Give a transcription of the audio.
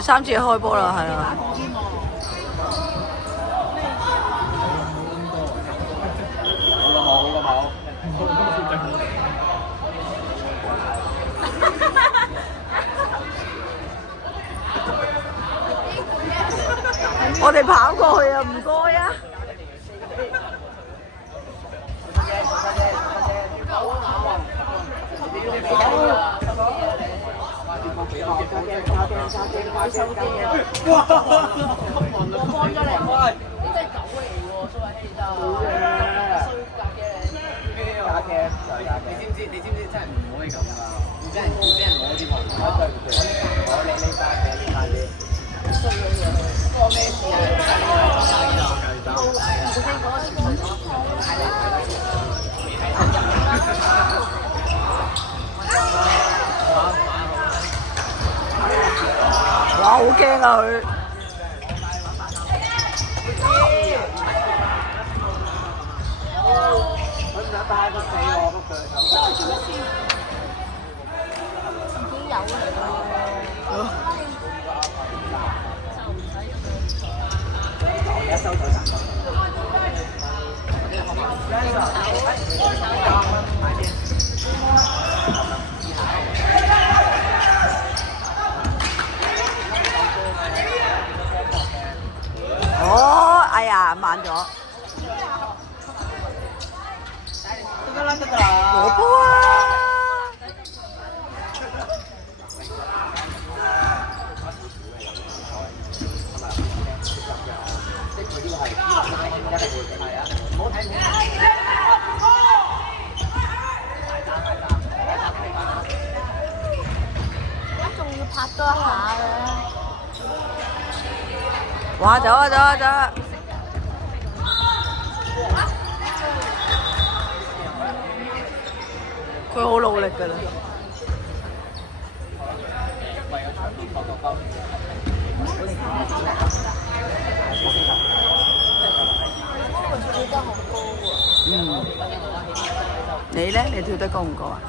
第三次開波啦，係啊！我哋跑過去啊，唔該啊！哇！我幫咗你，呢隻狗嚟喎，蘇偉希就衰格嘅。假嘅，你知唔知真係唔可以咁㗎？俾人攞啲喎。我你假嘅，你假嘅。衰咗嘢，個咩事啊？哇！好驚啊佢。佢唔想帶個死我嗰句。自己有嚟咯。就唔使一收咗賺。哦，哎呀，慢咗。蘿蔔啊！仲要拍多一下嘅。哇！走啊走啊走啊！佢好努力㗎啦。跳得好高喎。你咧？你跳得高唔高啊？